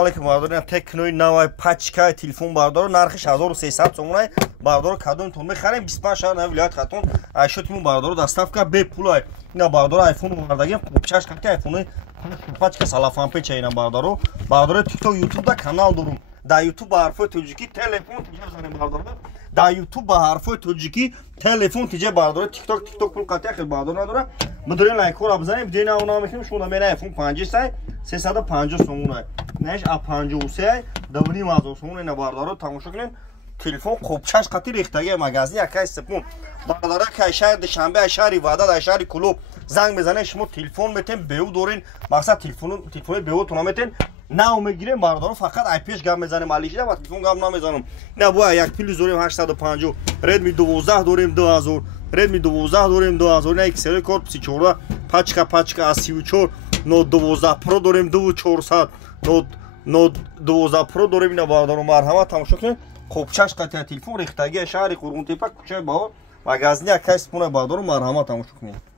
Алейкум бардор текнои навай пачка телефон бардор нархиш 1300 сомонай бардор кадомтон мехарем 25 шаҳр нави вилоят хатон айшотимон бардор доставка бе пулай ина бардор айфон бардагем купчаш каки айфони пачка салафан печа ина бардор бардор тикток ютуб да канал дорум да ютуб ба ҳарфои тоҷикӣ телефон тиҷа занем бардор да ютуб ба ҳарфои тоҷикӣ телефон тиҷа бардор тикток пул қати ахир бардор надора мудорин лайкора бизанем бидена ona мекунем шумо мена айфон 50 350 сомонай неш а 53 давни мазо сомон ина бардор тамошо кунем телефон қопчаш қати рехтаги магазин якай сепун бардора кай шаҳр душанбе шаҳри ваъда дар шаҳри кулуб занг мезанем шумо телефон метем беу дорин мақсад телефони беу тона метем нав мегирем бардор фақат айпеш гап мезанем алишида ва телефон гап намезанам ина бо як плюс дорим 850 Redmi 12 дорим 2000 Redmi 12 дорим 2000 ина XL корпуси 14 пачка аз 34 Note 12 Pro дорим 2400 Note 12 Pro дорим ина бардор марҳамат тамошо кунед қопчаш қати телефон рехтаги шаҳри Қурғунтепа кӯчаи баҳор магазини якай сипона бардор марҳамат тамошо кунед